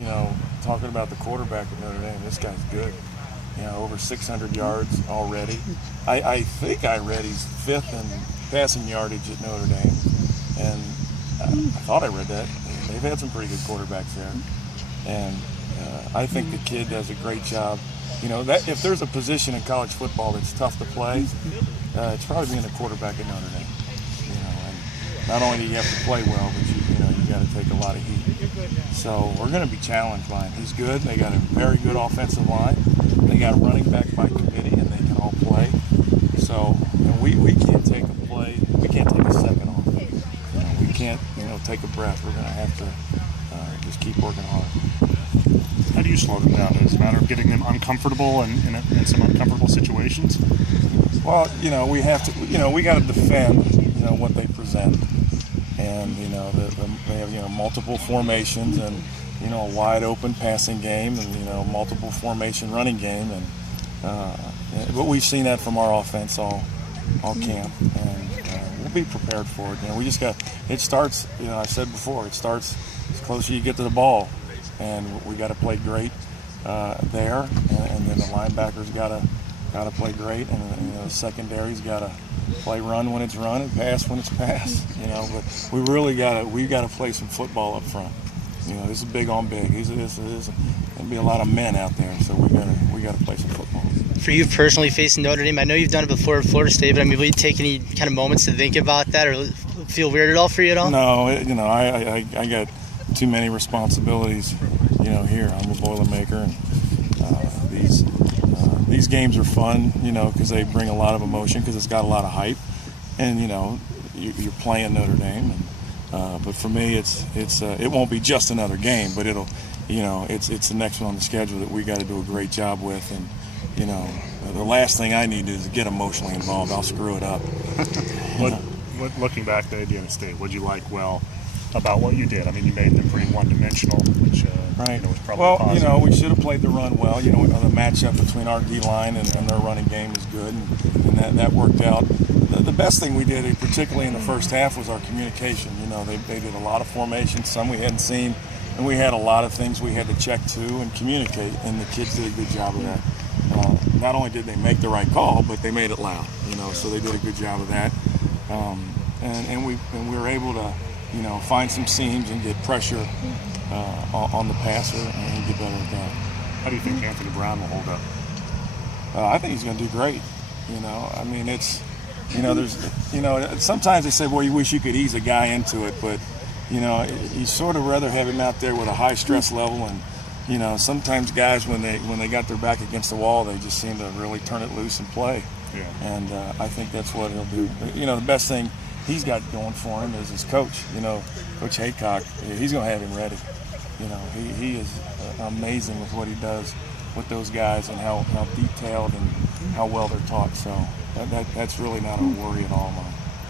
You know, talking about the quarterback at Notre Dame, this guy's good. You know, over 600 yards already. I think I read he's 5th in passing yardage at Notre Dame, and I thought I read that. They've had some pretty good quarterbacks there, and I think the kid does a great job. You know, that if there's a position in college football that's tough to play, it's probably being a quarterback at Notre Dame. You know, and not only do you have to play well, but you got to take a lot of heat. So we're going to be challenged by him. He's good. They got a very good offensive line. They got a running back by committee, and they can all play. So we can't take a play. We can't take a second off. You know, we can't take a breath. We're going to have to just keep working hard. How do you slow them down? Is it a matter of getting them uncomfortable in some uncomfortable situations? Well, we have to. We got to defend. What they present, and they have multiple formations and a wide open passing game and multiple formation running game, and but we've seen that from our offense all camp, and we'll be prepared for it. We just got. It starts. I said before, it starts as close as you get to the ball. And we got to play great there, and then the linebackers got to play great, and the secondary's got to play run when it's run and pass when it's pass. But we really got to play some football up front. This is big on big. There'll be a lot of men out there, so we got to play some football. For you personally facing Notre Dame, I know you've done it before at Florida State, but will you take any kind of moments to think about that, or feel weird at all for you at all? No, I got too many responsibilities, here. I'm a Boilermaker, and these games are fun, because they bring a lot of emotion, because it's got a lot of hype, and you're playing Notre Dame, and but for me, it won't be just another game, but it's the next one on the schedule that we got to do a great job with, and the last thing I need is to get emotionally involved. I'll screw it up. Looking back to Indiana State, what'd you like about what you did? I mean, you made them pretty one-dimensional, which right. Was probably positive. We should have played the run well. The matchup between our D-line and their running game is good, and that worked out. The best thing we did, particularly in the first half, was our communication. They did a lot of formations, some we hadn't seen, and we had a lot of things we had to check to and communicate, and the kids did a good job of that. Not only did they make the right call, but they made it loud. So they did a good job of that, and we were able to find some seams and get pressure on the passer and get better at that. How do you think Anthony Brown will hold up? I think he's going to do great. I mean, it's, there's, sometimes they say, well, you wish you could ease a guy into it, but, you sort of rather have him out there with a high stress level, and, sometimes guys, when they got their back against the wall, they just seem to really turn it loose and play. Yeah. And I think that's what he'll do. The best thing he's got going for him is his coach. Coach Haycock, he's going to have him ready. He is amazing with what he does with those guys and how detailed and how well they're taught. So that's really not a worry at all, Mike.